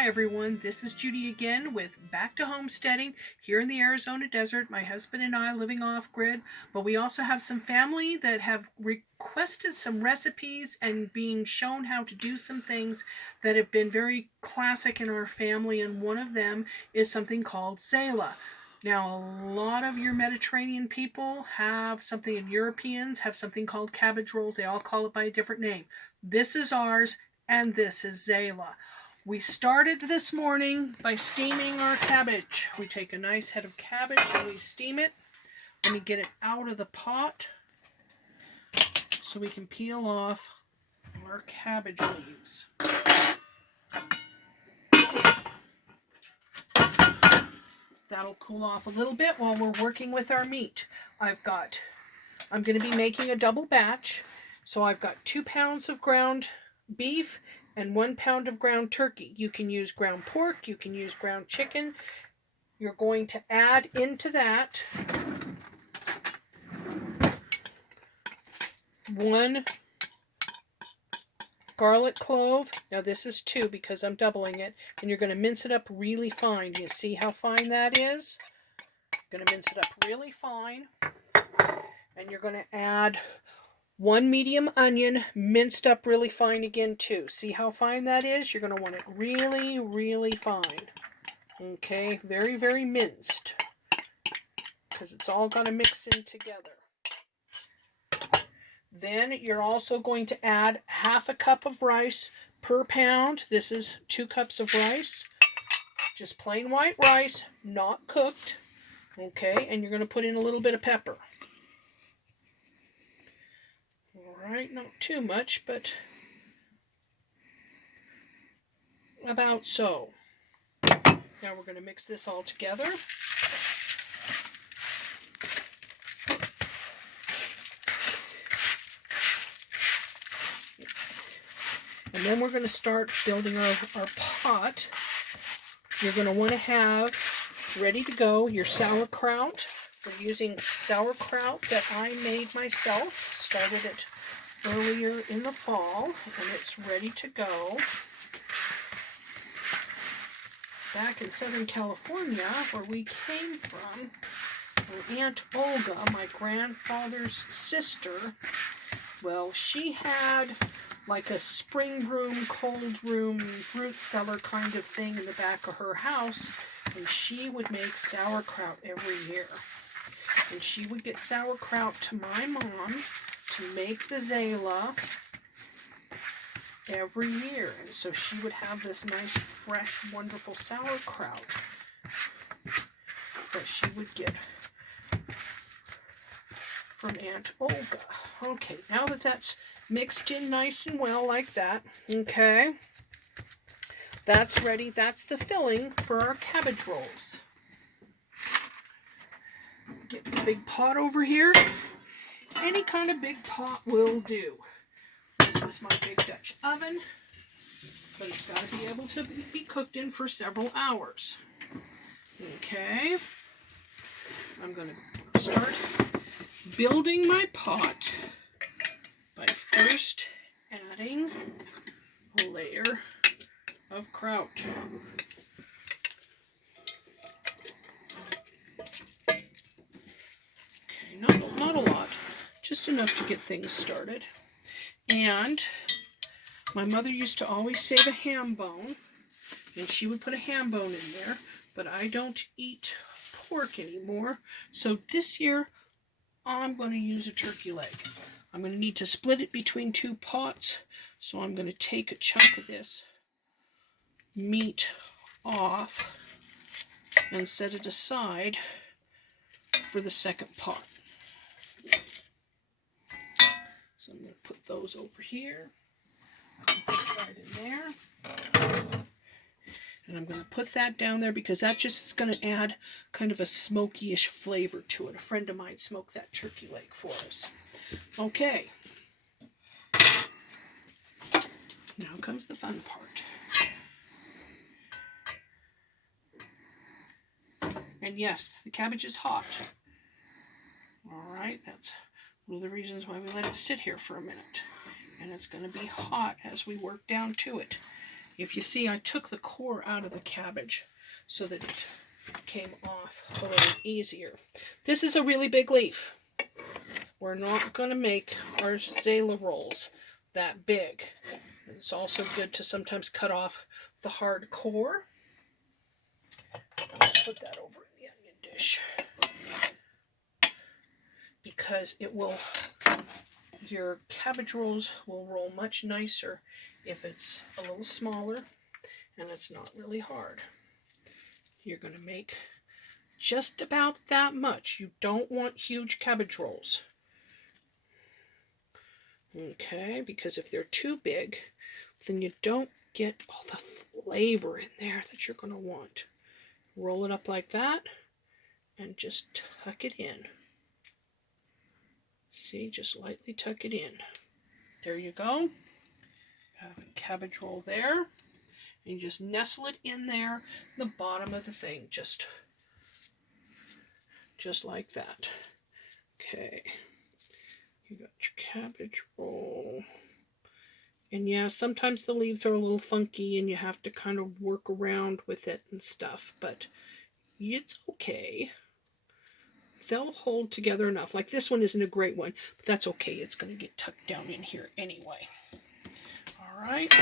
Hi everyone, this is Judy again with Back to Homesteading here in the Arizona desert. My husband and I living off grid, but we also have some family that have requested some recipes and being shown how to do some things that have been very classic in our family, and one of them is something called Zala. Now, a lot of your Mediterranean people have something, and Europeans have something called cabbage rolls. They all call it by a different name. This is ours, and this is Zala. We started this morning by steaming our cabbage. We take a nice head of cabbage and we steam it. Let me get it out of the pot so we can peel off our cabbage leaves. That'll cool off a little bit while we're working with our meat. I'm going to be making a double batch. So I've got 2 pounds of ground beef and 1 pound of ground turkey. You can use ground pork, you can use ground chicken. You're going to add into that 1 garlic clove. Now this is 2 because I'm doubling it. And you're going to mince it up really fine. Do you see how fine that is? You're going to mince it up really fine. And you're going to add 1 medium onion, minced up really fine again too. See how fine that is? You're going to want it really, really fine. Okay, very, very minced. Because it's all going to mix in together. Then you're also going to add 1/2 cup of rice per pound. This is 2 cups of rice. Just plain white rice, not cooked. Okay, and you're going to put in a little bit of pepper. Alright, not too much, but about so. Now we're going to mix this all together. And then we're going to start building our pot. You're going to want to have ready to go your sauerkraut. We're using sauerkraut that I made myself. Started it earlier in the fall, and it's ready to go. Back in Southern California, where we came from, my Aunt Olga, my grandfather's sister, well, she had like a spring room, cold room, root cellar kind of thing in the back of her house, and she would make sauerkraut every year. And she would get sauerkraut to my mom to make the Zala every year. And so she would have this nice, fresh, wonderful sauerkraut that she would get from Aunt Olga. Okay, now that that's mixed in nice and well like that, okay, that's ready. That's the filling for our cabbage rolls. Get the big pot over here. Any kind of big pot will do. This is my big Dutch oven, but it's got to be able to be cooked in for several hours. Okay, I'm going to start building my pot by first adding a layer of kraut. Not a lot, just enough to get things started. And my mother used to always save a ham bone, and she would put a ham bone in there, but I don't eat pork anymore, so this year I'm going to use a turkey leg. I'm going to need to split it between 2 pots, so I'm going to take a chunk of this meat off and set it aside for the second pot. So I'm going to put those over here, right in there, and I'm going to put that down there because that just is going to add kind of a smoky-ish flavor to it. A friend of mine smoked that turkey leg for us. Okay, now comes the fun part. And yes, the cabbage is hot. Alright, that's one of the reasons why we let it sit here for a minute. And it's going to be hot as we work down to it. If you see, I took the core out of the cabbage so that it came off a little easier. This is a really big leaf. We're not going to make our Zala rolls that big. It's also good to sometimes cut off the hard core. I'll put that over in the onion dish because it will, your cabbage rolls will roll much nicer if it's a little smaller and it's not really hard. You're going to make just about that much. You don't want huge cabbage rolls. Okay, because if they're too big, then you don't get all the flavor in there that you're going to want. Roll it up like that and just tuck it in. See, just lightly tuck it in. There you go. Have a cabbage roll there. And you just nestle it in there, the bottom of the thing, just like that. Okay. You got your cabbage roll. And yeah, sometimes the leaves are a little funky and you have to kind of work around with it and stuff, but it's okay. They'll hold together enough. Like this one isn't a great one, but that's okay. It's going to get tucked down in here anyway. All right.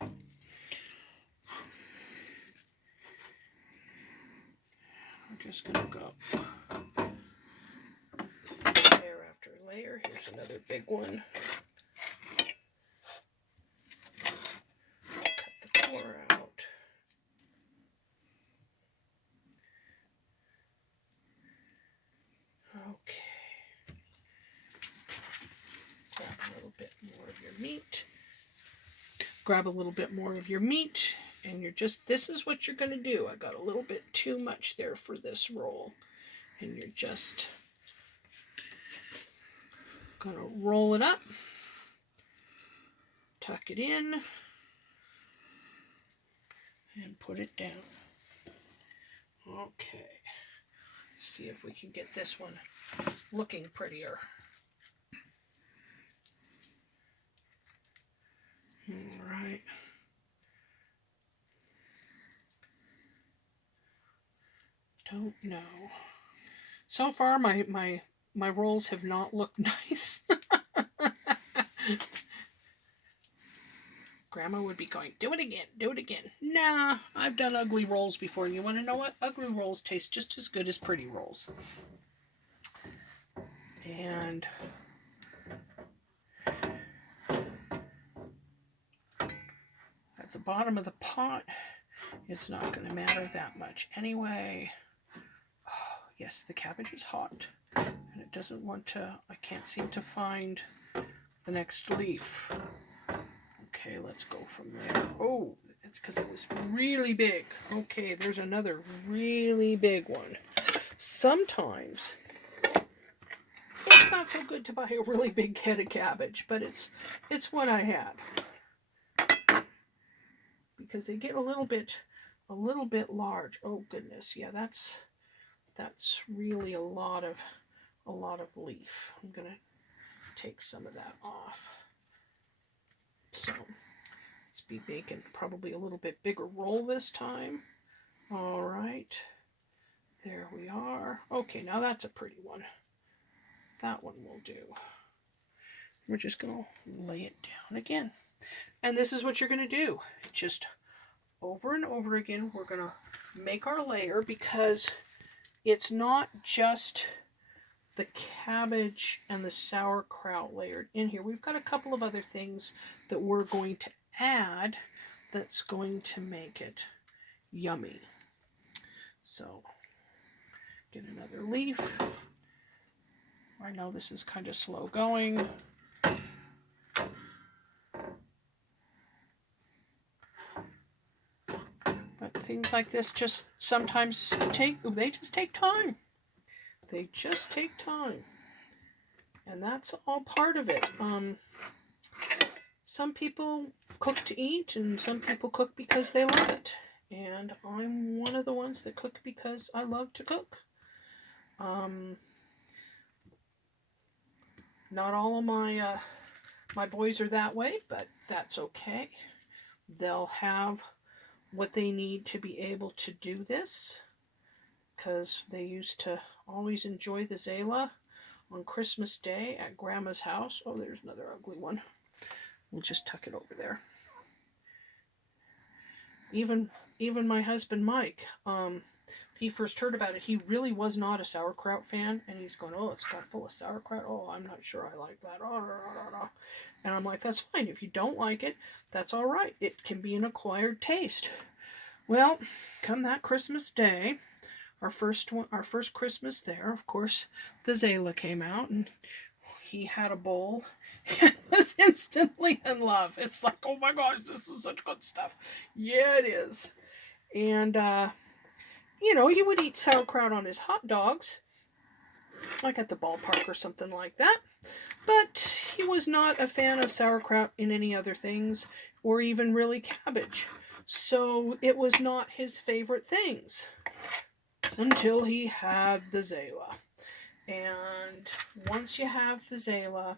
I'm just going to go layer after layer. Here's another big one. Cut the core out. Okay. Grab a little bit more of your meat. Grab a little bit more of your meat, and you're just, this is what you're going to do. I got a little bit too much there for this roll. And you're just going to roll it up, tuck it in, and put it down. Okay. Let's see if we can get this one looking prettier. All right. Don't know. So far, my rolls have not looked nice. Grandma would be going, do it again, do it again. Nah, I've done ugly rolls before, and you want to know what? Ugly rolls taste just as good as pretty rolls. And at the bottom of the pot, it's not going to matter that much anyway. Oh, yes, the cabbage is hot, and it doesn't want to, I can't seem to find the next leaf. Okay, let's go from there. Oh, it's because it was really big. Okay, there's another really big one. Sometimes it's not so good to buy a really big head of cabbage, but it's what I had. Because they get a little bit large. Oh goodness, yeah, that's really a lot of leaf. I'm gonna take some of that off. So let's be making probably a little bit bigger roll this time. All right, there we are. Okay, now that's a pretty one. That one will do. We're just gonna lay it down again. And this is what you're gonna do. Just over and over again, we're gonna make our layer, because it's not just the cabbage and the sauerkraut layered in here. We've got a couple of other things that we're going to add that's going to make it yummy. So, get another leaf. I know this is kind of slow going. But things like this just sometimes take time. They just take time. And that's all part of it. Some people cook to eat, and some people cook because they love it. And I'm one of the ones that cook because I love to cook. Not all of my My boys are that way, but that's okay. They'll have what they need to be able to do this, because they used to always enjoy the Zala on Christmas Day at Grandma's house. Oh, there's another ugly one. We'll just tuck it over there. Even my husband Mike, he first heard about it. He really was not a sauerkraut fan, and he's going, "Oh, it's got full of sauerkraut. Oh, I'm not sure I like that." Oh. And I'm like, "That's fine. If you don't like it, that's all right. It can be an acquired taste." Well, come that Christmas Day, our first Christmas there, of course, the Zala came out, and he had a bowl and was instantly in love. It's like, oh my gosh, this is such good stuff. Yeah, it is. And, he would eat sauerkraut on his hot dogs, like at the ballpark or something like that. But he was not a fan of sauerkraut in any other things, or even really cabbage. So it was not his favorite things until he had the Zala. And once you have the Zala,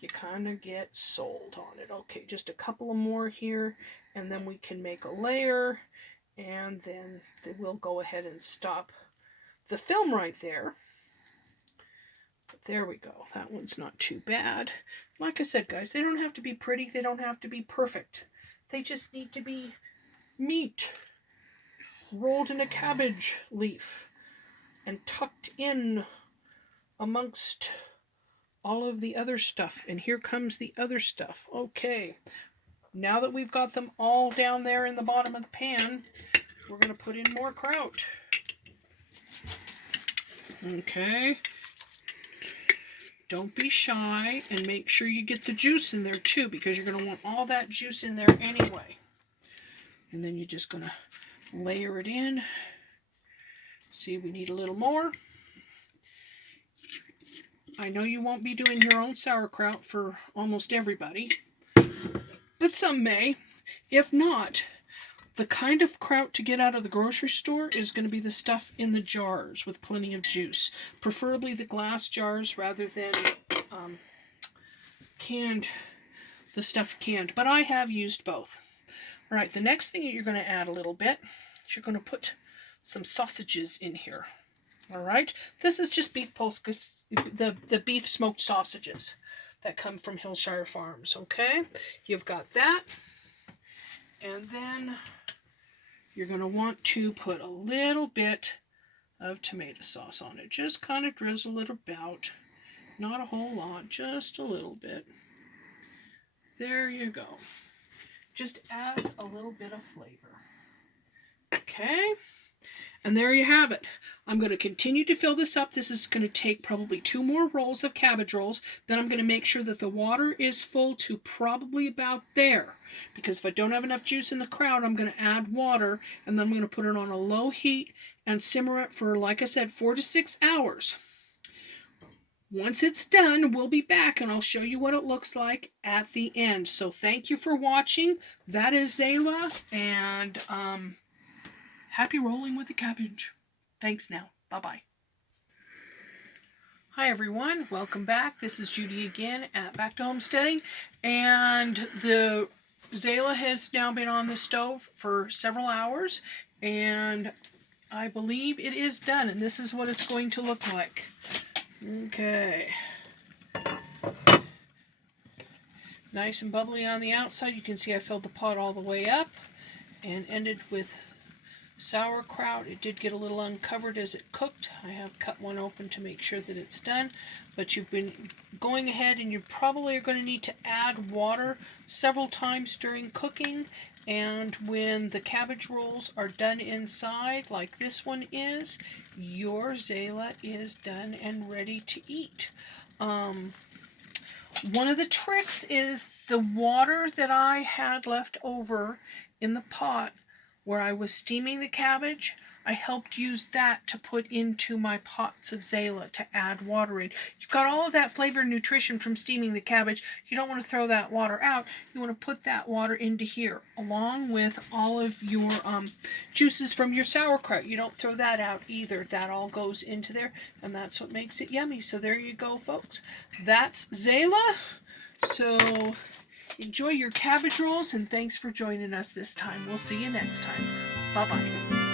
you kind of get sold on it. Okay, just a couple of more here, and then we can make a layer, and then we'll go ahead and stop the film right there. But there we go. That one's not too bad. Like I said, guys, they don't have to be pretty. They don't have to be perfect. They just need to be meat rolled in a cabbage leaf and tucked in amongst all of the other stuff. And here comes the other stuff. Okay, now that we've got them all down there in the bottom of the pan, we're going to put in more kraut. Okay, don't be shy, and make sure you get the juice in there too, because you're going to want all that juice in there anyway. And then you're just going to layer it in. See, we need a little more. I know you won't be doing your own sauerkraut for almost everybody, but some may. If not, the kind of kraut to get out of the grocery store is going to be the stuff in the jars with plenty of juice. Preferably the glass jars rather than the stuff canned. But I have used both. All right, the next thing you're going to add a little bit is you're going to put some sausages in here. All right, this is just beef polska, the beef smoked sausages that come from Hillshire Farms. Okay, you've got that, and then you're going to want to put a little bit of tomato sauce on it. Just kind of drizzle it about, not a whole lot, just a little bit. There you go. Just adds a little bit of flavor. Okay. And there you have it. I'm going to continue to fill this up. This is going to take probably 2 more rolls of cabbage rolls. Then I'm going to make sure that the water is full to probably about there. Because if I don't have enough juice in the kraut, I'm going to add water. And then I'm going to put it on a low heat and simmer it for, like I said, 4 to 6 hours. Once it's done, we'll be back and I'll show you what it looks like at the end. So thank you for watching. That is Zala, and happy rolling with the cabbage. Thanks now. Bye-bye. Hi everyone, welcome back. This is Judy again at Back to Homesteading, and the Zala has now been on the stove for several hours, and I believe it is done, and this is what it's going to look like. Okay. Nice and bubbly on the outside. You can see I filled the pot all the way up and ended with sauerkraut. It did get a little uncovered as it cooked. I have cut one open to make sure that it's done, but you've been going ahead and you probably are going to need to add water several times during cooking, and when the cabbage rolls are done inside like this one is, your Zala is done and ready to eat. One of the tricks is the water that I had left over in the pot where I was steaming the cabbage. I helped use that to put into my pots of Zala to add water in. You've got all of that flavor and nutrition from steaming the cabbage. You don't want to throw that water out. You want to put that water into here along with all of your juices from your sauerkraut. You don't throw that out either. That all goes into there, and that's what makes it yummy. So there you go, folks. That's Zala. So enjoy your cabbage rolls, and thanks for joining us this time. We'll see you next time. Bye-bye.